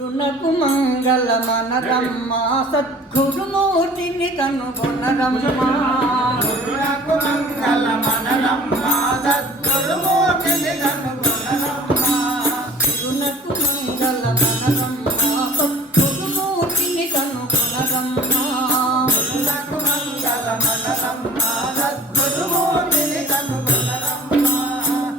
గురునకు మంగళమనరమ్మ సద్గురుమూర్తిని కనుగొనరమ్మ. గురునకు మంగళమనరమ్మ సద్గురుమూర్తిని కనుగొనరమ్మ. గురునకు మంగళమనరమ్మ సద్గురుమూర్తిని కనుగొనరమ్మ. గురునకు మంగళమనరమ్మ సద్గురుమూర్తిని కనుగొనరమ్మ.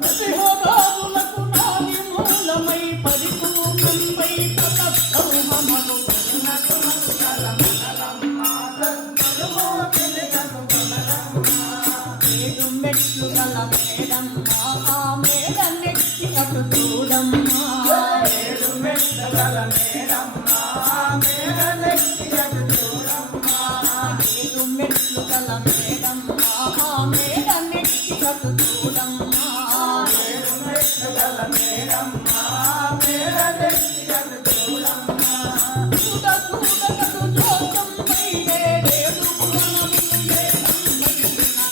ప్రతిహోదాదులకు నాది మూలమై పరిపూర్ణమై ప్రతౌమము. గురునకు మంగళమనరమ్మ సద్గురుమూర్తిని కనుగొనరమ్మ. ఏడు మెట్లు గల మేడమ్మ ఆ మేడనెక్కి అటు చూడమ్మ. ఏడు మెట్లు గల మేడమ్మ మేడనెక్కి అటు చూడమ్మ. ఏడు మెట్లు గల మేడమ్మ ఆ మేడనెక్కి అటు చూడమ్మ. ఏడు మెట్లు గల మేడమ్మ మేడనెక్కి అటు చూడమ్మ. చూడ చూడగటు జోసమ్మై ఏడేడు పురాణములు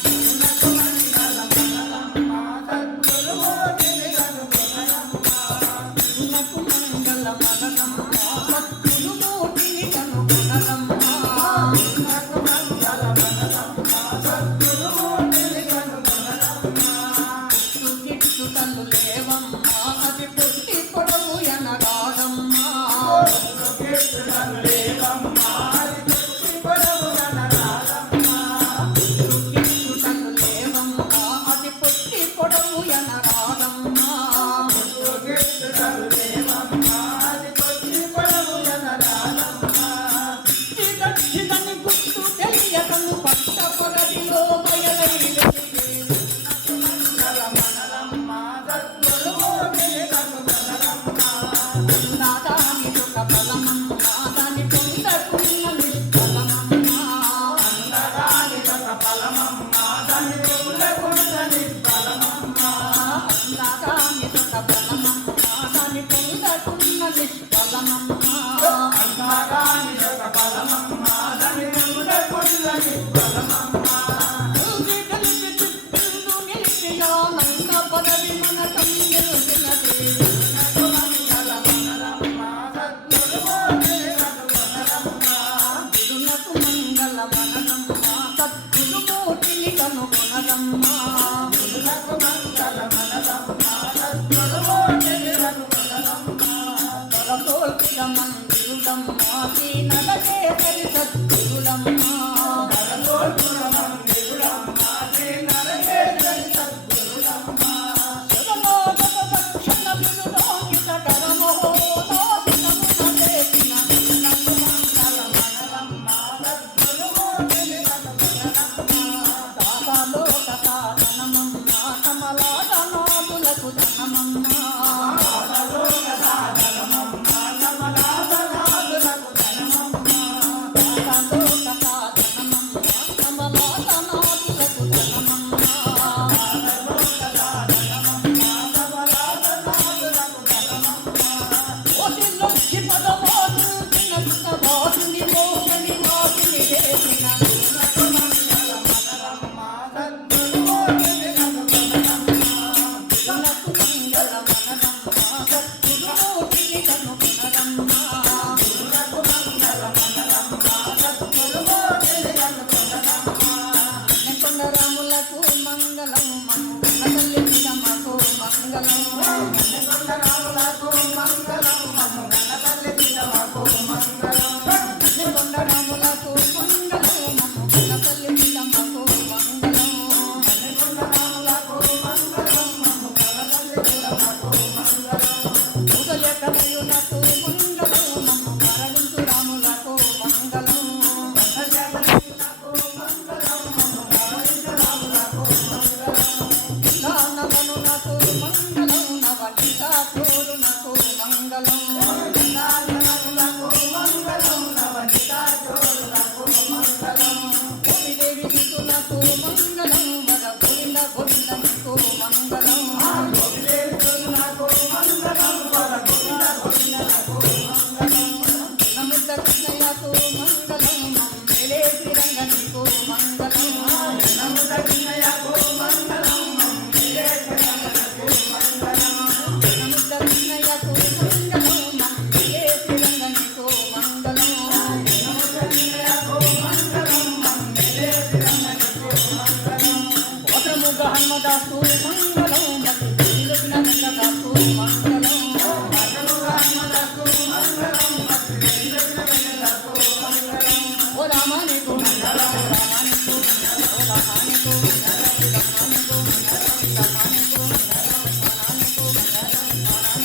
గురునకు మంగళమనరమ్మ సద్గురుమూర్తిని కనుగొనరమ్మ. గురునకు మంగళమనరమ్మ సద్గురుమూర్తిని కనుగొనరమ్మ. గురునకు మంగళమనరమ్మ సద్గురుమూర్తిని కనుగొనరమ్మ. గిట్టు కన్ను లేవమ్మ అది పొట్టి పొడవు ఎనరాదమ్మ. గిట్టుకను లేవమ్మ అది పుట్టి పొడవు ఎనరాదమ్మ. గిట్టు కన్ను లేవమ్మ అది పొట్టి పొడవు ఎనరాదమ్మ. గిట్టుకను లేవమ్మ అది పుట్టి పొడవు ఎనరాదమ్మ. చిదని గుర్తు తెలియకను పట్ట పొరడిలో బయలై మంగళమనరమ్మ సద్గురుమూర్తిని కనుగొనరమ్మ. నాదాని ఒక బలమమ్మ దాని పొందకున్న నిష్ఫలమమ్మ. అందరాని ఒక ఫలమమ్మ దాని పొందకుండ నిష్ఫలమమ్మ. నాదాని ఒక బలమమ్మ దాని పొందకున్న నిష్ఫలమమ్మ. అందరాని ఒక ఫలమమ్మ దాని పొందకుండ నిష్ఫలమమ్మ. ఊగి కలిపి చిప్పిల్లు నిలిపి ఆనంద పదవి మన సంగెలుసినది. గురునకు మంగళమనరమ్మ సద్గురుమూర్తిని కనుగొనరమ్మ. గురునకు మంగళమనరమ్మ సద్గురుమూర్తిని కనుగొనరమ్మ. గురునకు మంగళమనరమ్మ సద్గురుమూర్తిని కనుగొనరమ్మ. తొలతోల్పిన మందిరుడమ్మ శ్రీనరకేసరి సద్గురుడమ్మ. నరకోల్పుర మందిరుడమ్మ శ్రీ నరకేశ్వరి సద్గురుడమ్మ. జగన్నాథ దక్షిణ వినుడాంకిత కరమహోదాసితమున చేసిన గురునకు మంగళమనరమ్మ సద్గురుమూర్తిని కనుగొనరమ్మ. దాసాలోక సాధనమమ్మ కమలాదనాదులకు ధనమమ్మ. ఆలోక సాధనమమ్మ కమలాసనాదులకు ధనమమ్మ. దాసాలోక సాధనమమ్మ కమలాదనాదులకు ధనమమ్మ. ఆలోక సాధనమమ్మ కమలాసనాదులకు ధనమమ్మ. ఓటిల్లొచ్చి పదవాదుల్చిన సుఖవాసుని మోక్షని వాటిని చేసిన గురునకు మంగళమనరమ్మ సద్గురుమూర్తిని కనుగొనరమ్మ. గురునకు మంగళమనరమ్మ సద్గురుమూర్తిని కనుగొనరమ్మ. గురునకు మంగళమనరమ్మ సద్గురుమూర్తిని కనుగొనరమ్మ. కొండరాములకు మంగళం మన తల్లి పితమ్మకు మంగళం. కన్నకొండరాములకు మంగళం మమ్ము కన్న తల్లి పితమకు మంగళం. కొండరాములకు మంగళం మన తల్లి పితమ్మకు మంగళం. కన్నకొండరాములకు మంగళం మమ్ము కన్న తల్లి పితమకు మంగళం. ఉదయకమయునకు మంగళం మరణించు రాములకు మంగళం. కన్నజగన్నినకు మంగళం మమ్ము కరుణించురాములకు మంగళం. దానవనునకు మంగళం నవనితాచోరునకు మంగళం. కన్నజగన్నినకు మంగళం నవనితాచోరులకు మంగళం. గోపిదేవి దితులకు మంగళం వర గోవింద గోవిందకు మంగళం. గోపిదేవునకు మంగళం వర గోవింద గోవిందకు మంగళం. నముద్ద కృష్ణయ్యకు మంగళం మేలే శ్రీరంగనికు మంగళం. నముద కృష్ణయ్యకు మంగళం నముద్ద కృష్ణయ్యకు మంగళం మేలే శ్రీరంగనికు మధుముగ హన్మదాసు మంగళం మతి తెలిసిన వెంకటాసు మంగళం ఓ రామానికు మంగళం రామానికు ఓ రామానికు మంగళం రామానికు మంగళం రామానికు మంగళం రామానికు మంగళం